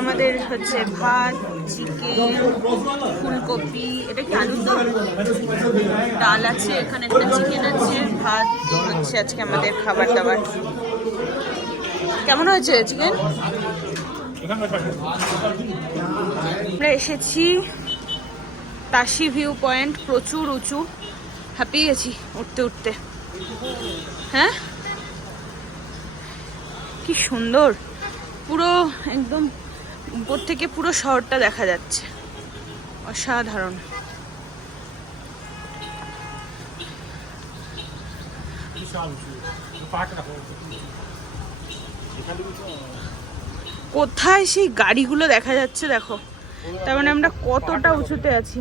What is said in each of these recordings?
আমাদের হচ্ছে ভাত, চিকেন, ফুলকপি, এটা কি আলু তো, ডাল আছে, এখানে একটা চিকেন আছে, ভাত হচ্ছে আজকে আমাদের খাবার দাবার। কেমন হয়েছে চিকেন? আমরা এসেছি তাশি ভিউ পয়েন্ট, প্রচুর উঁচু, হাঁপিয়ে গেছি উঠতে উঠতে। হ্যাঁ, কি সুন্দর, পুরো একদম উপর থেকে পুরো শহরটা দেখা যাচ্ছে, অসাধারণ। কোথায় সেই গাড়িগুলো দেখা যাচ্ছে দেখো, তার মানে আমরা কতটা উঁচুতে আছি।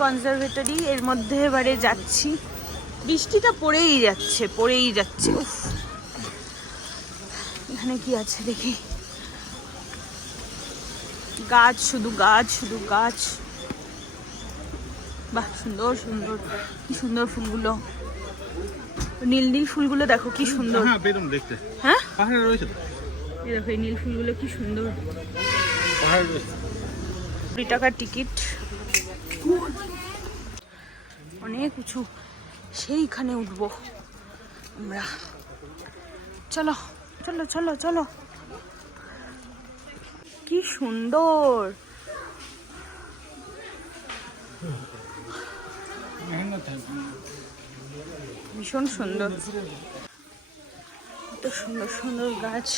কনজারভেটরি, এর মধ্যে এবারে যাচ্ছি, বৃষ্টিটা পড়েই যাচ্ছে। উফ, এখানে কি আছে দেখি, গাছ, শুধু গাছ। বাহ, সুন্দর সুন্দর, কি সুন্দর ফুলগুলো, নীল নীল ফুলগুলো দেখো কি সুন্দর। দেখতে, হ্যাঁ পাহাড় রয়েছে, এই দেখো এই নীল ফুলগুলো কি সুন্দর। পাহাড় রয়েছে। 20 টাকার টিকিট, অনেক উঁচু, সেইখানে উঠবো আমরা। চলো চলো চলো চলো, কি সুন্দর, ভীষণ সুন্দর, এত সুন্দর সুন্দর গাছ।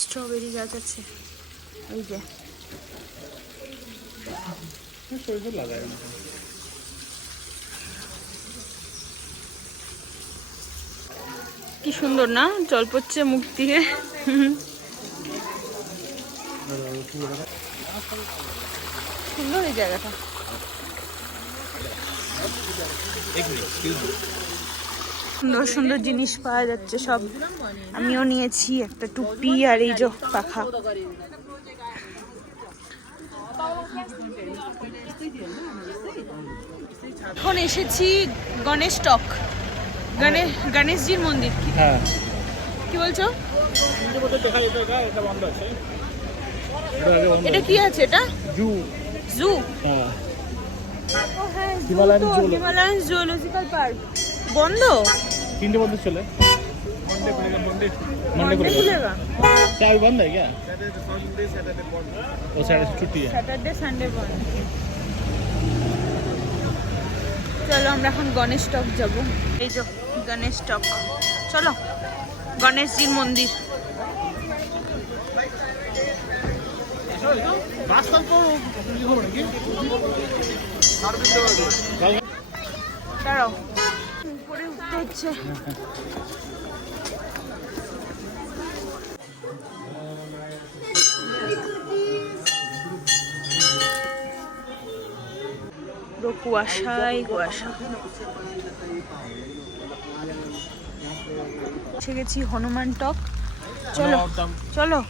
স্ট্রবেরি গাছ আছে এই যে, কি সুন্দর না, জল পড়ছে মুখ দিয়ে। সুন্দর এই জায়গাটা, সুন্দর সুন্দর জিনিস পাওয়া যাচ্ছে সব। আমিও নিয়েছি একটা টুপি আর এই যে পাখা। এখন এসেছি গণেশ টক, গণেশজির মন্দির। হ্যাঁ, কি বলছো? এটা কি আছে? এটা জু। হিমালয়ান জুলজিক্যাল পার্ক বন্ধ, 3 बजे चले, मंडे खुलेगा, क्या अभी बंद है क्या? वो सैटरडे छुट्टी है, सैटरडे संडे बंद। চলো আমরা এখন গণেশ টক যাবো, এই যে গণেশ টক। চলো, গণেশজির মন্দির। দাঁড়াও, উপরে উঠতে হচ্ছে। পুরো কুয়াশাই কুয়াশা। এসে গেছি হনুমান টক। চলো চলো,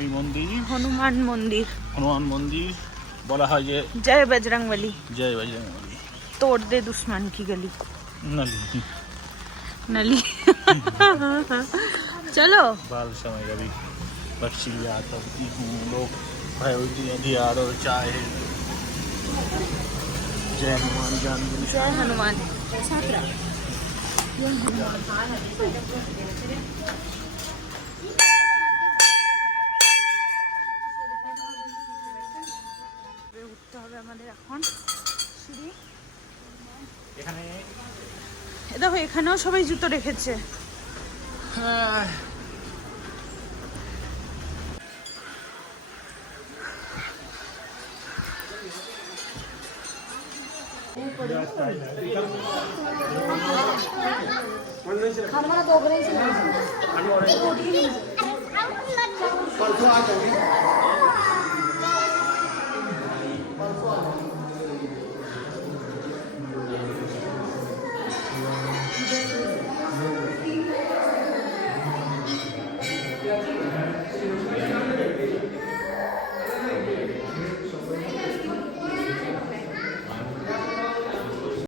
এই মন্দির হনুমান মন্দির বলা হয় যে জয় বজরংবলী, जय बजरंगबली, तोड़ दे दुश्मन की गली नली नली। चलो, बाल समय कभी बख्शिया तब हूँ लोग भय दियार और चाहे। जय हनुमान ज्ञान गुण जय हनुमान। উঠতে হবে আমাদের এখন সিঁড়ি। এখানে দেখো এখানেও সবাই জুতো রেখেছে।